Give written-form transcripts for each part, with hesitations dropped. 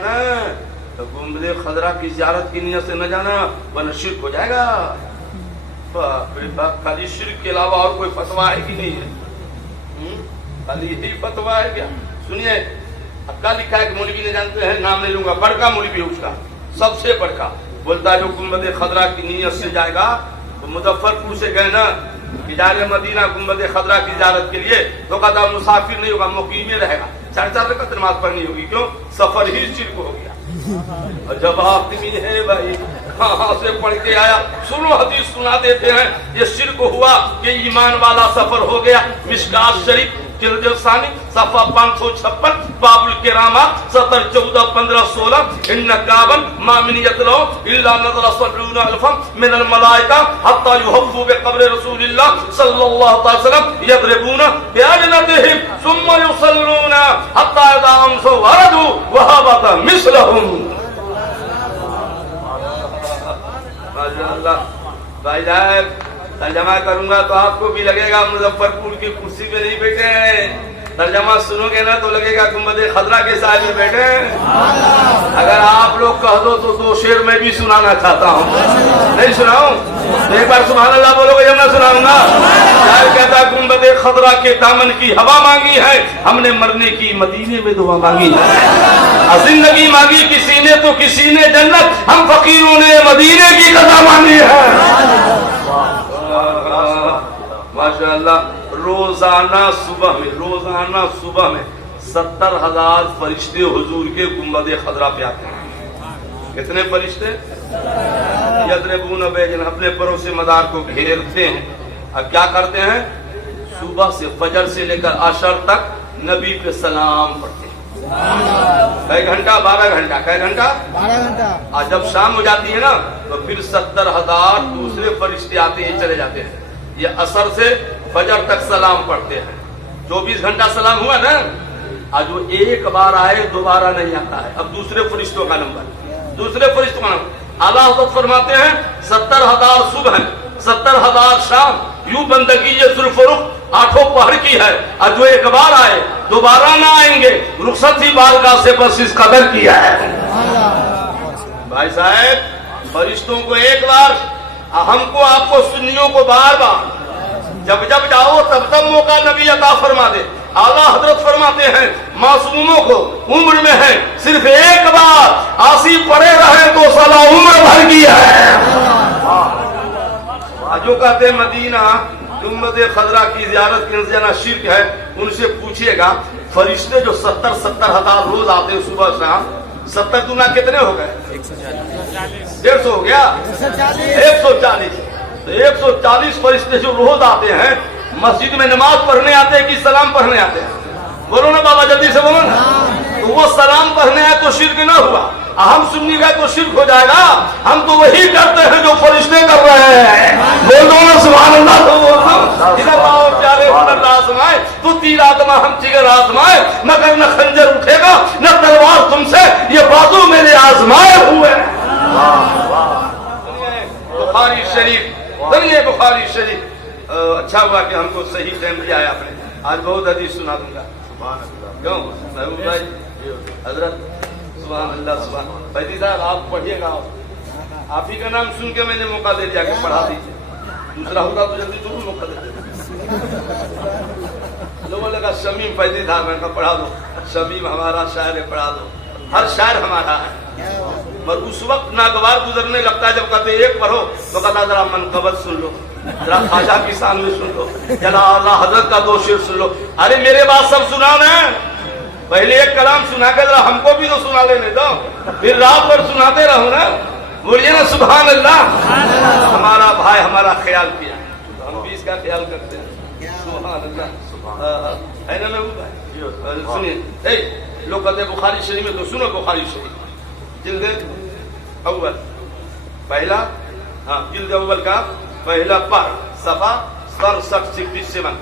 نا تو گنبد خضرا کی زیارت کی نیت سے نہ جانا ورنہ شرک ہو جائے گا. خالی شرک کے علاوہ اور کوئی فتوا ہے کہ نہیں ہے؟ خالی یہی فتوا ہے کیا؟ سنیے کیا لکھا ہے کہ مولوی نے جانتے ہیں, نام نہیں لوں گا, بڑکا مولوی ہے اس کا, سب سے بڑکا, بولتا ہے جو گنبد خضرا کی نیت سے جائے گا تو مظفر پور سے گئے نا بجائے مدینہ گنبد خضرا کی زیارت کے لیے تو کہتا مسافر نہیں ہوگا, مقیم رہے گا, 4 رکعت نماز پڑھنی ہوگی. کیوں؟ سفر ہی شرک ہو گیا. اور جب آدمی ہے بھائی کہاں سے پڑھ کے آیا, سنو حدیث سنا دیتے ہیں, یہ شرک ہوا کہ ایمان والا سفر ہو گیا. مشکات شریف جلد ثانی صفحہ 556 باب الکرامات 17 14 15 16 ان کابن ما من یتلو الا نظر 70 الف من الملائکہ حتى يحفوا بقبر رسول اللہ صلی اللہ علیہ وسلم یضربون باجنتهم ثم يصلون حتى اذا امسوا وردوا وهبط مثلهم. ماشاءاللہ بھائی صاحب ترجمہ کروں گا تو آپ کو بھی لگے گا مظفر پور کی کرسی پہ نہیں بیٹھے ہیں, ترجمہ سنو گے نا تو لگے گا گنبد خضرا کے سائے میں بیٹھے ہیں. اگر آپ لوگ کہہ دو تو 2 شعر میں بھی سنانا چاہتا ہوں, نہیں سناؤں؟ ایک بار سبحان اللہ بولو گے جب میں سناؤں گا. شاعر کہتا ہے گنبد خضرا کے دامن کی ہوا مانگی ہے, ہم نے مرنے کی مدینے میں دعا مانگی ہے. زندگی مانگی کسی نے تو کسی نے جنت, ہم فقیروں نے مدینے کی قضا مانگی ہے. ماشاءاللہ روزانہ صبح میں 70,000 فرشتے حضور کے گنبد خضرا پہ آتے ہیں. کتنے فرشتے؟ یضربون بیجن, اپنے پروں سے مدار کو گھیرتے ہیں. اب کیا کرتے ہیں؟ صبح سے فجر سے لے کر عصر تک نبی پہ سلام پڑھتے ہیں. کئی گھنٹہ؟ 12 گھنٹہ. کئی گھنٹہ؟ 12 گھنٹہ. اور جب شام ہو جاتی ہے نا تو پھر 70,000 دوسرے فرشتے آتے ہیں, چلے جاتے ہیں. یہ عصر سے فجر تک سلام پڑھتے ہیں. 24 گھنٹہ سلام ہوا نا, آج وہ ایک بار آئے دوبارہ نہیں آتا ہے. اب دوسرے فرشتوں کا نمبر, اعلیٰ حضرت فرماتے ہیں 70,000 صبح, 70,000 شام, یوں بندگی یہ ظلف و رخ 8 پہر کی ہے. اور جو ایک بار آئے دوبارہ نہ آئیں گے, رخصت ہی بارگاہ سے بس اس قدر کیا ہے. بھائی صاحب فرشتوں کو ایک بار, ہم کو آپ کو سنیوں کو بار بار, جب جب جاؤ تب تب موقع نبی عطا فرما دے. اعلیٰ حضرت فرماتے ہیں معصوموں کو عمر میں ہے صرف ایک بار آسی پڑے رہے تو سلا عمر بھر کی ہے. جو کہتے ہیں مدینہ گنبد خضرا کی زیارت کے جانا شرک ہے, ان سے پوچھئے گا فرشتے جو 70,000 روز آتے ہیں صبح شام, 70 دنا کتنے ہو گئے؟ 150 ہو گیا, 140. 140 فرشتے جو روز آتے ہیں مسجد میں نماز پڑھنے آتے ہیں کہ سلام پڑھنے آتے ہیں؟ بولو نا بابا, جلدی سے بولو نا. تو وہ سلام پڑھنے آئے تو شرک نہ ہوا, ہم سنی گئے تو شرک ہو جائے گا. ہم تو وہی کرتے ہیں جو فرشتے کر رہے ہیں. بولو نا سبحان اللہ. تو بولنا ادھر آؤ پیارے اللہ آزمائے تو تیر آدمہ ہم جگر آزمائے, مگر نہ خنجر اٹھے گا نہ تلوار تم سے, یہ بازو میرے آزمائے ہوئے. بخاری شریف, سنیے بخاری شریف. اچھا ہوا کہ ہم کو صحیح ٹائم دیا ہے آپ نے. آج بہت حدیث سنا دوں گا. کیوں محبوب بھائی حضرت سبحان اللہ سبحان. بھائی صاحب آپ پڑھیے گا, آپ ہی کا نام سن کے میں نے موقع دے دیا کہ پڑھا دیجیے. دوسرا ہوتا تو جلدی ضرور موقع دے دیتے. لوگوں نے کہا شمیم فیضی تھا, میں کہا پڑھا دو. شمیم ہمارا شاعر ہے, پڑھا دو. ہر شاعر ہمارا ہے, اور اس وقت ناگوار گزرنے لگتا ہے جب کہتے ایک پڑھو تو کہتا ذرا منقبت سن لو, ذرا خواجہ کی شان میں سن لو, ذرا اعلیٰ حضرت کا 2 شعر سن لو. ارے میرے بات سب سنا نا, پہلے ایک کلام سنا کے ذرا ہم کو بھی تو سنا لینے دو, پھر رات بھر سناتے رہو نا. بولیے نا سبحان اللہ. ہمارا بھائی ہمارا خیال کیا, ہم بھی اس کا خیال کرتے ہیں. سبحان اللہ ہے نا محبوب بھائی. سنیے لوگ کہتے ہیں بخاری شریف میں, تو سنو بخاری شریف جلد اول پہلا, جلد اول کا پہلا پر صفحہ 67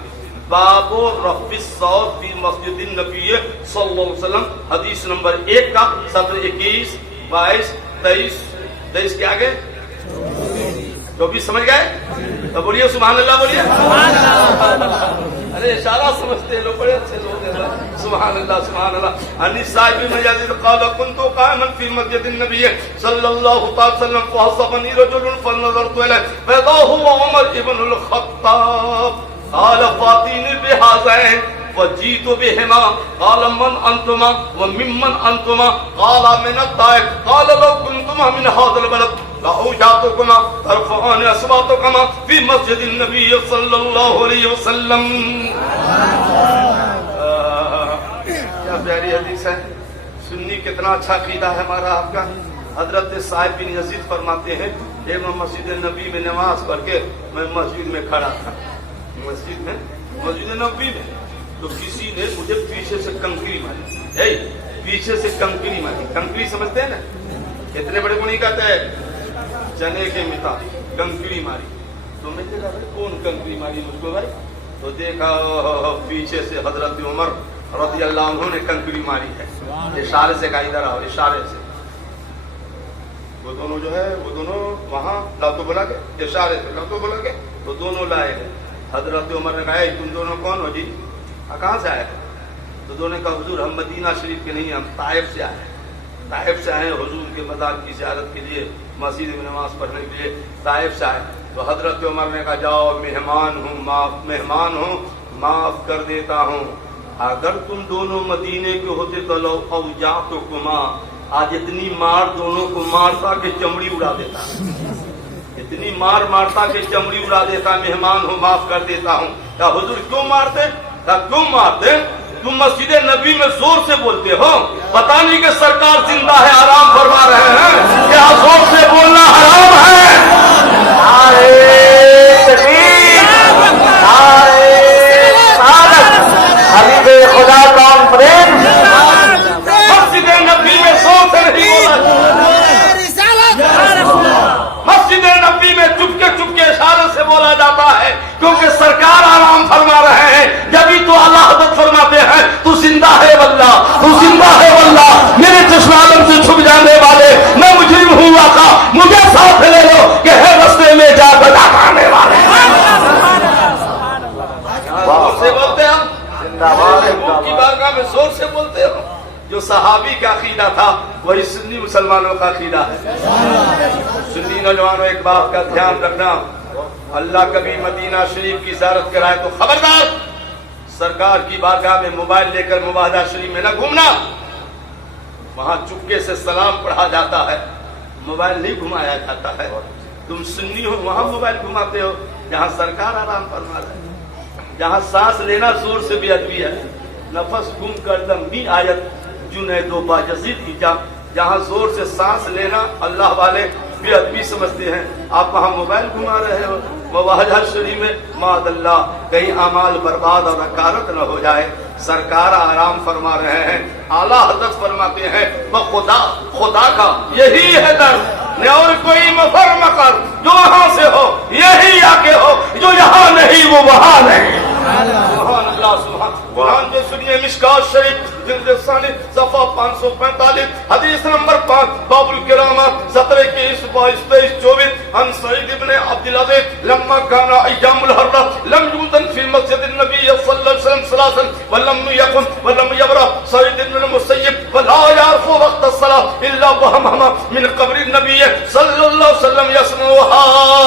باب رفع الصوت فی مسجد النبی صلی اللہ علیہ وسلم, حدیث نمبر 1 کا سطر 21 22 23 کے آگے 24 سمجھ گئے. تو بولیے سبحان اللہ، بولیے ارے اشارہ سمجھتے ہیں لوگ، بڑے اچھے لوگ ہیں، سبحان اللہ سبحان اللہ۔ عن سعد بن یزید قال كنت قائما في مسجد النبي صلى الله عليه وسلم فحسبني رجل فنظرت اليه فاذا هو عمر بن الخطاب قال فاتيني بهذين فجئت بهما قال من انتما وممن انتما قال من الطائف قال لو كنتما من هذا البلد لأوجعتكما ترفعان أصواتكما في مسجد النبي صلى الله عليه وسلم۔ کیا پیاری حدیث ہے، سنی کتنا اچھا عقیدہ ہے ہمارا آپ کا۔ حضرت صاحب بن یزید فرماتے ہیں کہ میں مسجد نبی میں نماز پڑھ کے میں مسجد میں کھڑا تھا، مسجد نبی میں، تو کسی نے مجھے پیچھے سے کنکری ماری، پیچھے سے کنکری ماری۔ کنکری سمجھتے ہیں نا، اتنے بڑے کو نہیں کہتے ہیں، چنے کے مطابق کنکری ماری۔ تو میں نے کہا کون کنکری ماری مجھ کو بھائی؟ تو دیکھا پیچھے سے حضرت عمر رضی اللہ عنہ نے کنکری ماری ہے، اشارے سے کہا ادھر آؤ، اشارے سے۔ وہ دونوں جو ہے وہ دونوں وہاں لاتو بلا کے، اشارے سے لاتو بلا کے تو دونوں لائے گئے۔ حضرت عمر نے کہا تم دونوں کون ہو جی؟ کہاں سے آئے؟ تو دونوں نے کہا حضور ہم مدینہ شریف کے نہیں، ہم طائف سے آئے ہیں، طائف سے آئے حضور کے مزار کی زیارت کے لیے، مسجد میں نماز پڑھنے کے لیے طائف سے آئے۔ تو حضرت عمر نے کہا جاؤ مہمان ہوں معاف کر دیتا ہوں، اگر تم دونوں مدینے کے ہوتے تو لو اوجعتکما، آج اتنی مار دونوں کو مارتا کہ چمڑی اڑا دیتا، اتنی مار مارتا کہ چمڑی اڑا دیتا، مہمان ہوں معاف کر دیتا ہوں۔ کیا حضور کیوں مارتے؟ کیا کیوں مارتے؟ تم مسجد نبی میں زور سے بولتے ہو، پتہ نہیں کہ سرکار زندہ ہے آرام فرما رہے ہیں، کیا زور سے بولنا حرام ہے؟ حبیب خدا کانفرنس مسجد نبی میں زور سے نہیں بولا، مسجد نبی میں چپکے اشارے سے بولا جاتا ہے، کیونکہ سرکار آرام فرما رہے ہیں۔ جبھی تو اللہ حضرت فرماتے ہیں تو زندہ ہے واللہ، تو زندہ ہے واللہ، میرے چشم عالم سے چھپ جانے والے، میں مجرم ہوں آقا، مجھے ساتھ لے لو کہ ہے رستے میں جا بجا کھانے والے۔ زور سے بولتے ہو، کی بارگاہ میں زور سے بولتے ہو۔ جو صحابی کا عقیدہ تھا وہی سنی مسلمانوں کا عقیدہ ہے۔ سنی نوجوانوں ایک بات کا دھیان رکھنا، اللہ کبھی مدینہ شریف کی زیارت کرائے تو خبردار سرکار کی بارگاہ میں موبائل لے کر مباحدہ شریف میں نہ گھومنا، وہاں چپکے سے سلام پڑھا جاتا ہے، موبائل نہیں گھمایا جاتا ہے۔ تم سنی ہو وہاں موبائل گھماتے ہو جہاں سرکار آرام فرما رہے ہیں، جہاں سانس لینا زور سے بھی ادبی ہے، نفس گم کر دم بھی آیت جنید و باجزید ایجاب، جہاں زور سے سانس لینا اللہ والے بے ادبی سمجھتے ہیں، آپ وہاں موبائل گھما رہے ہو۔ مواہدہ شریف میں معاذ اللہ کہیں اعمال برباد اور حقارت نہ ہو جائے، سرکار آرام فرما رہے ہیں۔ اعلیٰ حضرت فرماتے ہیں خدا کا یہی ہے در نہ اور کوئی مفر مکر، جو وہاں سے ہو یہی آ کے ہو، جو یہاں نہیں وہ وہاں نہیں۔ سبحان اللہ سبحان قرآن جو سنیے مشکات شریف جلد ثانی صفحہ 545 حدیث نمبر 5 باب الکرامات 17 21 22 23 24 عن سعید ابن عبدالعزیز لما كان ایام الحرہ لم یوزن فی مسجد النبی صلی اللہ علیہ وسلم ثلاثا ولم یقم ولم یبرہ سعید ابن المسیب ولا یعرف وقت الصلاة الا وهمهما من قبر النبی صلی اللہ علیہ وسلم یسمعها۔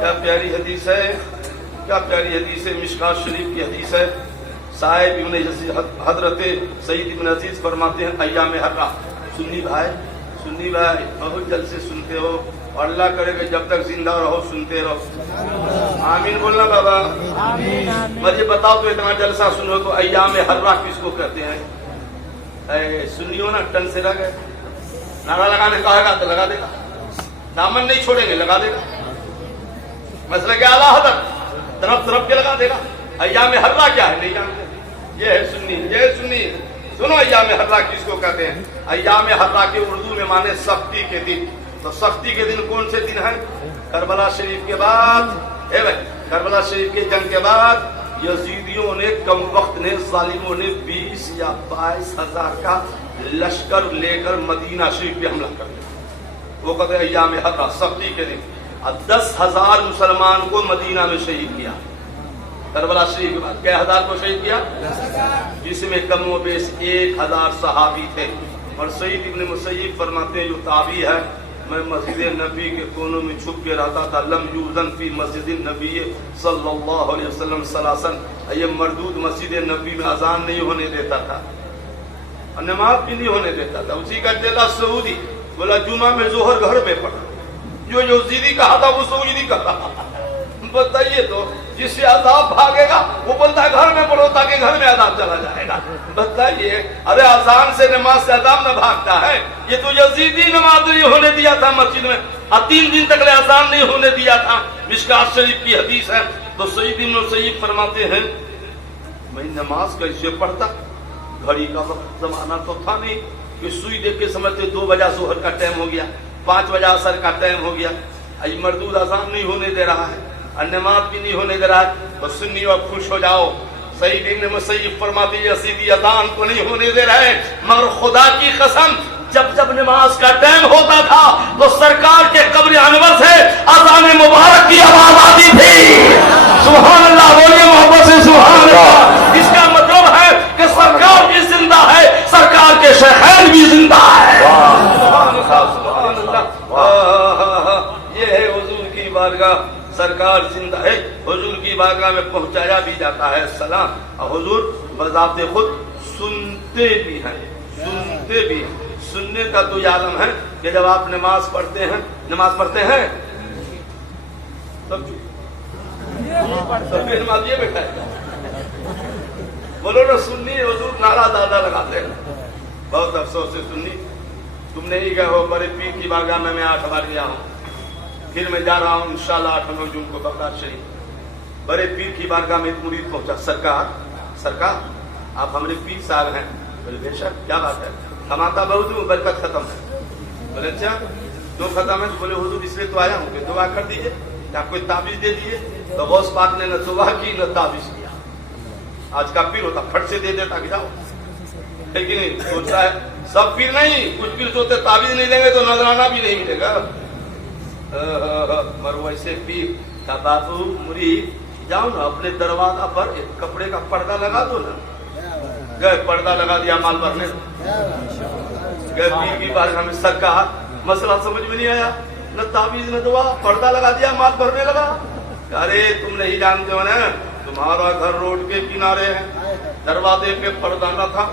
کیا پیاری حدیث ہے، کیا پیاری حدیث ہے، مشکات شریف کی حدیث ہے۔ صاحب ابن یزید حضرت سعید ابن عزیز فرماتے ہیں ایام حرہ، سنی بھائی بہت جلد سے سنتے ہو اور اللہ کرے کہ جب تک زندہ رہو سنتے رہو، آمین بولنا بابا۔ مجھے بتاؤ تو اتنا جلسہ سنو تو ایام حرہ کس کو کہتے ہیں؟ سنیو نا ٹن سے لگے، نعرہ لگانے کہے گا تو لگا دے گا، دامن نہیں چھوڑیں گے لگا دے گا، مسئلہ کیا اعلیٰ حضرت طرف کے لگا دے گا۔ ایام حرہ کیا ہے نہیں جانتے؟ یہ ہے سنی، یہ سنی سنو ایام حرہ کس کو کہتے ہیں؟ ایام حرہ کے اردو میں مانے سختی کے دن۔ تو سختی کے دن کون سے دن ہیں؟ کربلا شریف کے بعد، کربلا شریف کے جنگ کے بعد یزیدیوں نے کم وقت نے ظالموں نے 20 یا 22 ہزار کا لشکر لے کر مدینہ شریف پہ حملہ کر دیا۔ وہ قدر ایام حرہ سختی کے دن 10,000 مسلمان کو مدینہ میں شہید کیا. کربلا شریف کے بعد کیا 1000 کو شہید کیا؟ جس میں کم و بیش 1000 صحابی تھے. اور سعید ابن مسیب فرماتے ہیں جو تابعی ہے میں مسجد نبی کے کونوں میں چھپ کے رہتا تھا. لم یوزن فی مسجد النبی صلی اللہ علیہ وسلم ثلاثا. یہ مردود مسجد نبی میں اذان نہیں ہونے دیتا تھا اور نماز بھی نہیں ہونے دیتا تھا. اسی کا چلا سعودی بولا جمعہ میں ظہر گھر میں پڑھا. جو یزیدی کہا تھا وہ سعودی کہا. بتائیے تو جس سے عذاب بھاگے گا وہ بولتا ہے گھر میں پڑھو تاکہ گھر میں عذاب چلا جائے گا. بتائیے ارے اذان سے نماز سے عذاب نہ بھاگتا ہے. یہ تو یزیدی نماز نہیں ہونے دیا تھا مسجد میں اور 3 دن تک اذان نہیں ہونے دیا تھا. مشکات شریف کی حدیث ہے. تو سعید بن مسیب فرماتے ہیں میں نماز کیسے پڑھتا. گھڑی کا وقت زمانہ تو تھا نہیں کہ سوئی دیکھ کے سمجھتے 2 بجے ظہر کا ٹائم ہو گیا 5 بجے عصر کا ٹائم ہو گیا. ای مردود اذان نہیں ہونے دے رہا ہے اور نماز بھی نہیں ہونے دے رہا ہے. تو سنی اور خوش ہو جاؤ. سعید بن مسیب فرماتے ہیں یزیدی اذان کو نہیں ہونے دے رہے مگر خدا کی قسم جب نماز کا ٹائم ہوتا تھا تو سرکار کے قبر انور سے اذان مبارک کی آواز آتی تھی. سبحان اللہ بولیے محبت سے سبحان اللہ. اس کا مطلب ہے کہ سرکار بھی زندہ ہے سرکار کے شیخین بھی زندہ ہے. سبحان اللہ. یہ ہے حضور کی بارگاہ. سرکار زندہ ہے. حضور کی بارگاہ میں پہنچایا بھی جاتا ہے سلام. اور حضور بذات خود سنتے بھی ہیں. سنتے بھی ہیں. سننے کا تو یہ عالم ہے کہ جب آپ نماز پڑھتے ہیں سب نماز یہ بیٹھا ہے بولو نا سنی حضور نعرہ زیادہ لگاتے ہیں. بہت افسوس ہے سنی تم نہیں گئے ہو. بڑے پیر کی بارگاہ میں 8 بار گیا ہوں. پھر میں جا رہا ہوں انشاءاللہ 8 جون کو بغداد شریف. بڑے پیر کی بارگاہ میں ایک مرید پہنچا. سرکار آپ ہمارے پیر صاحب ہیں. بولے بے شک کیا بات ہے کماتا بہت ہوں برکت ختم ہے. بولے اچھا جو ختم ہے. بولے حضور اس لیے تو آیا ہوں کہ دعا کر دیجیے کہ آپ کوئی تعویذ دے دیجیے. تو غوث پاک نے نہ دعا کی نہ تعویذ کیا. آج کا پیر ہوتا پھٹ سے دے دیتا کہ جاؤ. لیکن سوچتا ہے سب پیر نہیں کچھ پیر سوچتے تعویذ نہیں دیں گے تو نذرانہ بھی نہیں ملے گا. مر ویسے پیر کا بابو مرید جاؤ نا اپنے دروازہ پر ایک کپڑے کا پردہ لگا دو نا. گئے پردہ لگا دیا مال بھرنے. گئے پیر کی بارگاہ میں سرکار مسئلہ سمجھ میں نہیں آیا نہ تعویذ نہ دعا. پردہ لگا دیا مال بھرنے لگا. ارے تم نہیں جانتے ہو نا تمہارا گھر روڈ کے کنارے ہے دروازے پہ پردہ نہ تھا.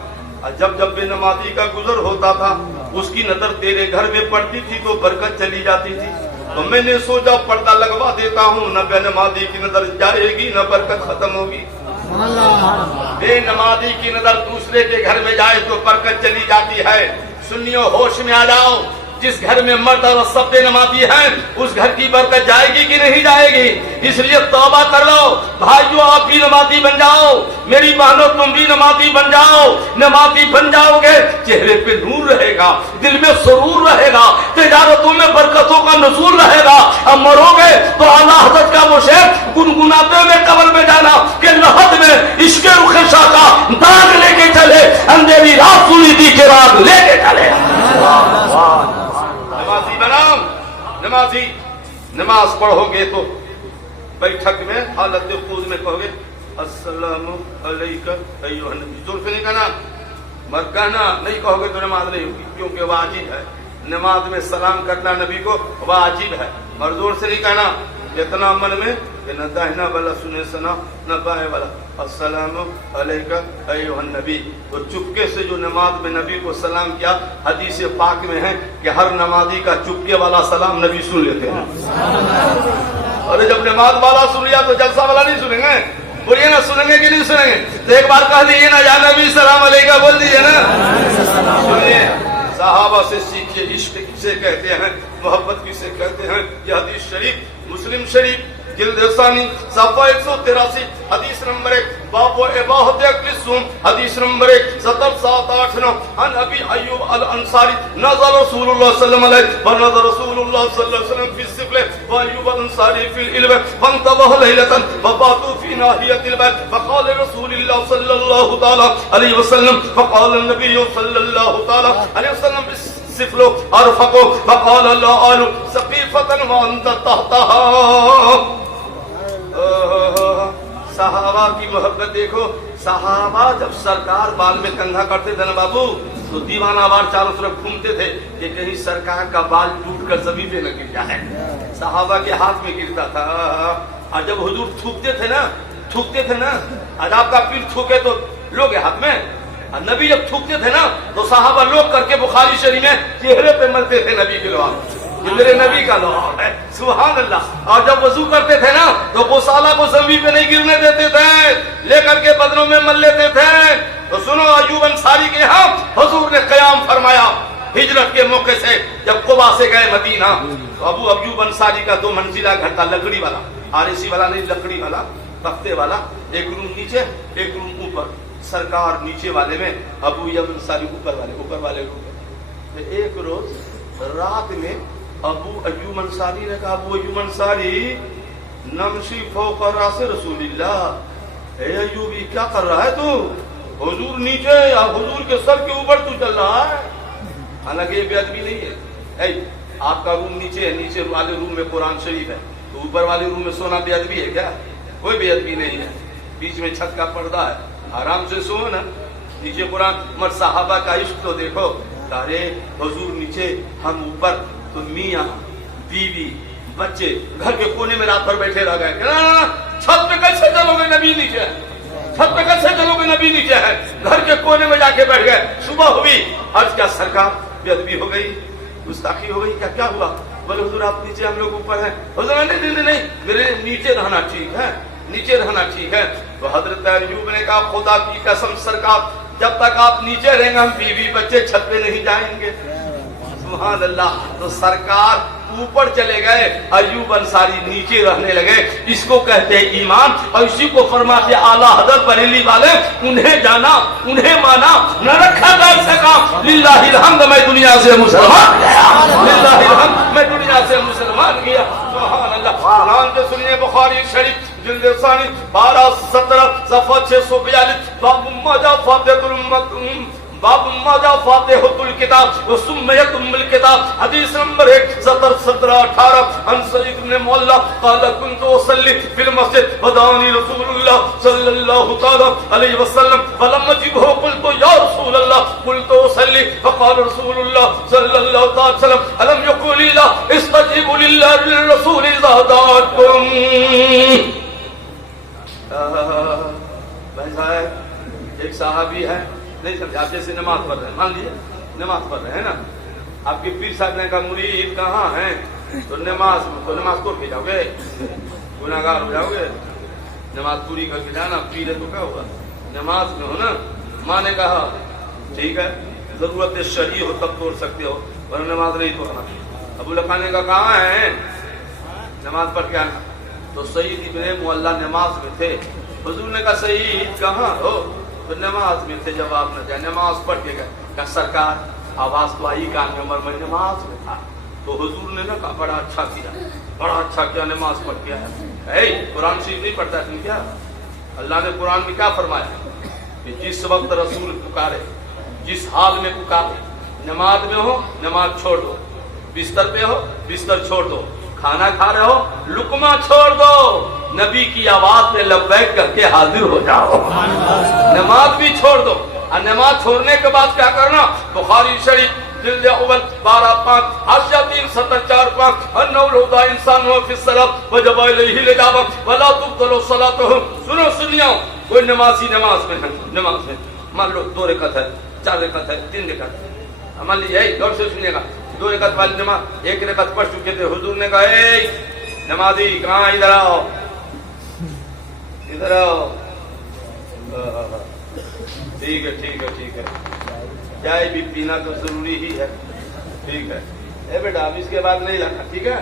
جب بے نمازی کا گزر ہوتا تھا اس کی نظر تیرے گھر میں پڑتی تھی تو برکت چلی جاتی تھی. تو میں نے سوچا پردہ لگوا دیتا ہوں نہ بے نمازی کی نظر جائے گی نہ برکت ختم ہوگی. بے نمازی کی نظر دوسرے کے گھر میں جائے تو برکت چلی جاتی ہے. سنیو ہوش میں آ جاؤ. جس گھر میں مرد اور سب بے نمازی ہیں اس گھر کی برکت جائے گی کہ نہیں جائے گی. اس لیے توبہ کر لو بھائیو. آپ بھی نمازی بن جاؤ. میری بہنوں تم بھی نمازی بن جاؤ. نمازی بن جاؤ گے چہرے پہ نور رہے گا دل میں سرور رہے گا تجارتوں میں برکتوں کا نزول رہے گا. اب مرو گے تو اعلیٰ حضرت کا وہ شعر گنگناتے ہوئے قبر میں جانا کہ لحد میں عشق رخ شاہ کا داغ لے کے چلے اندھیری رات سنی تھی کہ رات لے کے چلے. نمازی بناؤ. نماز پڑھو گے تو بیٹھک میں حالت خود میں کہو گے السلام علیکم ایھا النبی. زور سے نہیں کہنا مر کہنا نہیں کہو گے تو نماز نہیں ہوگی کیونکہ واجب ہے. نماز میں سلام کرنا نبی کو واجب ہے. اور زور سے نہیں کہنا اتنا من میں کہ نہ داہنا والا سنے سنا نہ بائیں والا السلام علیکم ایھا النبی. تو چپکے سے جو نماز میں نبی کو سلام کیا حدیث پاک میں ہے کہ ہر نمازی کا چپکے والا سلام نبی سن لیتے ہیں. اور جب نماز والا سن لیا تو جلسہ والا نہیں سنیں گے. بولیے نا سنیں گے کہ نہیں سنیں گے. تو ایک بار کہہ دیجیے نا یا نبی سلام علیکم بول دیجیے نا. سنیے صحابہ سے سیکھیے عشق کسے کہتے ہیں محبت کسے کہتے ہیں. یہ حدیث شریف مسلم شریف جلد ثانی صفحہ 183 حدیث نمبر 1 باب اباحت اکل السحوم حدیث نمبر 17789 عن ابی ایوب الانصاری نزل رسول اللہ صلی اللہ علیہ وسلم ونزل رسول اللہ صلی اللہ علیہ وسلم فی السفل وایوب الانصاری فی العلو فانتبه ليلة فباتوا في ناحية البيت فقال رسول الله صلى الله تعالى عليه وسلم فقال النبي صلى الله تعالى عليه وسلم سفلو اور فقو فقال اللہ آلو سقیفتن وانت تحتہا. صحابہ کی محبت دیکھو. صحابہ جب سرکار بال میں کنگھا کرتے تھے نا بابو تو دیوانہ وار چاروں طرف گھومتے تھے کہ کہیں سرکار کا بال ٹوٹ کر زمین پہ نہ گر جائے. صحابہ کے ہاتھ میں گرتا تھا. اور جب حضور تھوکتے تھے نا آج آپ کا پیر تھوکے تو لوگ ہاتھ میں. نبی جب تھوکتے تھے نا تو صحابہ لوگ کر کے بخاری شریف میں چہرے پہ ملتے تھے نبی کے لوگ. یہ میرے نبی کا لوگ ہے. سبحان اللہ. اور جب وضو کرتے تھے نا تو غسالہ کو زمین پہ نہیں گرنے دیتے تھے, لے کر کے بدنوں میں مل لیتے تھے. تو سنو ایوب انصاری کے یہاں حضور نے قیام فرمایا ہجرت کے موقع سے. جب قبا سے گئے مدینہ تو ابو ایوب انصاری کا 2 منزلہ گھر تھا, لکڑی والا, آرسی والا نہیں, لکڑی والا, تختے والا. ایک روم نیچے ایک روم اوپر. سرکار نیچے والے میں, ابو ایوب انصاری اوپر والے روم میں. ایک روز رات میں ابو ایوب انصاری نے کہا, ابو ایوب انصاری نمشی فوق راس رسول اللہ. اے ایوبی کیا کر رہا ہے تو؟ حضور نیچے یا حضور کے سر کے اوپر تو چل رہا ہے. حالانکہ یہ بے ادبی نہیں ہے. آپ کا روم نیچے ہے, نیچے والے روم میں قرآن شریف ہے, تو اوپر والے روم میں سونا بے ادبی ہے کیا؟ کوئی بے ادبی نہیں ہے. بیچ میں چھت کا پردہ ہے, آرام سے سو نا, نیچے قرآن. مر صحابہ کا عشق تو دیکھو. ارے حضور نیچے ہم اوپر, تو میاں بیوی بچے گھر کے کونے میں رات بھر بیٹھے رہ گئے. چھت پہ کیسے چلو گے, نبی نیچے ہے. چھت پہ کیسے چلو گے, نبی نیچے ہے. گھر کے کونے میں جا کے بیٹھ گئے. صبح ہوئی, عرض کیا سرکار بے ادبی ہو گئی, گستاخی ہو گئی, کیا ہوا؟ بولے حضور آپ نیچے, ہم لوگ اوپر ہیں. حضور نہیں, میرے نیچے رہنا ٹھیک ہے, نیچے رہنا ٹھیک ہے. تو حضرت ایوب نے کہا خدا کی قسم سرکار جب تک آپ نیچے رہیں گے ہم بیوی بچے چھت پہ نہیں جائیں گے. سبحان اللہ. تو سرکار اوپر چلے گئے, ایوب انصاری نیچے رہنے لگے. اس کو کہتے ہیں ایمان, اور اسی کو فرماتے اعلیٰ حضرت بریلی والے, انہیں جانا انہیں مانا نہ رکھا جا سکا. للہ الحمد میں دنیا سے مسلمان گیا, للہ الحمد میں دنیا سے مسلمان گیا. سبحان اللہ. قرآن کے سنیے بخاری شریف جلد ثانی 12-17 صفحہ 642 باب ما جاء فاتحۃ الامت, باب ما جاء فاتحۃ الکتاب وسمیت ام الکتاب. حدیث نمبر 17-18 عن سعید بن معلہ قال كنت اصلي في المسجد ودعاني رسول الله صلى الله تعالى عليه وسلم فلما جئته قلت يا رسول الله قلت اصلي فقال رسول الله صلى الله تعالى وسلم الم يقول الله استجيبوا لله للرسول اذا دعاكم. بھائی صاحب ایک صحابی ہے, نہیں سمجھا, آپ جیسے نماز پڑھ رہے ہیں, مان لیجیے نماز پڑھ رہے ہیں نا, آپ کے پیر صاحب نے کہا مرید کہاں ہیں, تو نماز کو جاؤ گے, گناہگار ہو جاؤ گے. نماز پوری کر کے جانا, پیر ہے تو کیا ہوگا, نماز میں ہو نا. ماں نے کہا ٹھیک ہے, ضرورت شرعی ہو تب توڑ سکتے ہو, ورنہ نماز نہیں توڑنا. ابو لقا نے کہا کہاں ہیں, نماز پڑھ کے آنا. تو سعید ابن معلہ نماز میں تھے. حضور نے کہا سعید کہاں ہو, تو نماز میں تھے. جواب نہ دیا, نماز پڑھ کے گئے. کہا سرکار آواز تو آئی کان میں, عمر میں نماز میں تھا. تو حضور نے کہا بڑا اچھا کیا نماز پڑھ کے آیا. قرآن شریف نہیں پڑھتا تم کیا؟ اللہ نے قرآن میں کیا فرمایا کہ جس وقت رسول پکارے, جس حال میں پکارے, نماز میں ہو نماز چھوڑ دو, بستر پہ ہو بستر چھوڑ دو, کھانا کھا رہے ہو لقمہ چھوڑ دو, نبی کی آواز میں لبیک کر کے حاضر ہو جاؤ. نماز بھی چھوڑ دو. اور نماز چھوڑنے کے بعد کیا کرنا؟ بخاری شریف جلد اول 12-5 حاشیہ 3-7-4-5 انه لو دا انسان ہو فی الصلاۃ وجب الیہ الاجابۃ ولا تبطل صلاتہ. سنو سنیو, کوئی نمازی نماز میں ہے, نماز میں مان لو 2 رکعت ہے, 4 رکعت ہے, 3 رکعت ہے, مان لیجیے غور سے سنیے گا. 2 رکعت والی نماز 1 رکعت پڑھ چکے تھے. حضور نے کہا اے نمازی کہاں, ادھر آؤ, ادھر آؤ. ٹھیک ہے, چائے بھی پینا تو ضروری ہی ہے. ٹھیک ہے, اے بیٹا اب اس کے بعد نہیں لانا, ٹھیک ہے,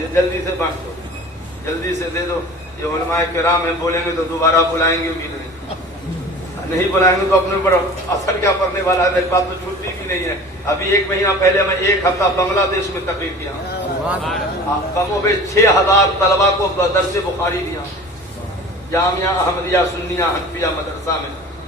یہ جلدی سے بانٹ دو, جلدی سے دے دو. یہ علماء کرام ہیں, بولیں گے تو دوبارہ بلائیں گے بھی نہیں بلائیں گے تو اپنے اوپر اثر کیا پڑنے والا ہے. بات تو چھوٹی بھی نہیں ہے. ابھی 1 مہینہ پہلے میں 1 ہفتہ بنگلہ دیش میں تقریر کیا, کم و بیش 6000 طلبا کو درس بخاری دیا, جامعہ احمدیہ سنیہ حنفیہ مدرسہ میں.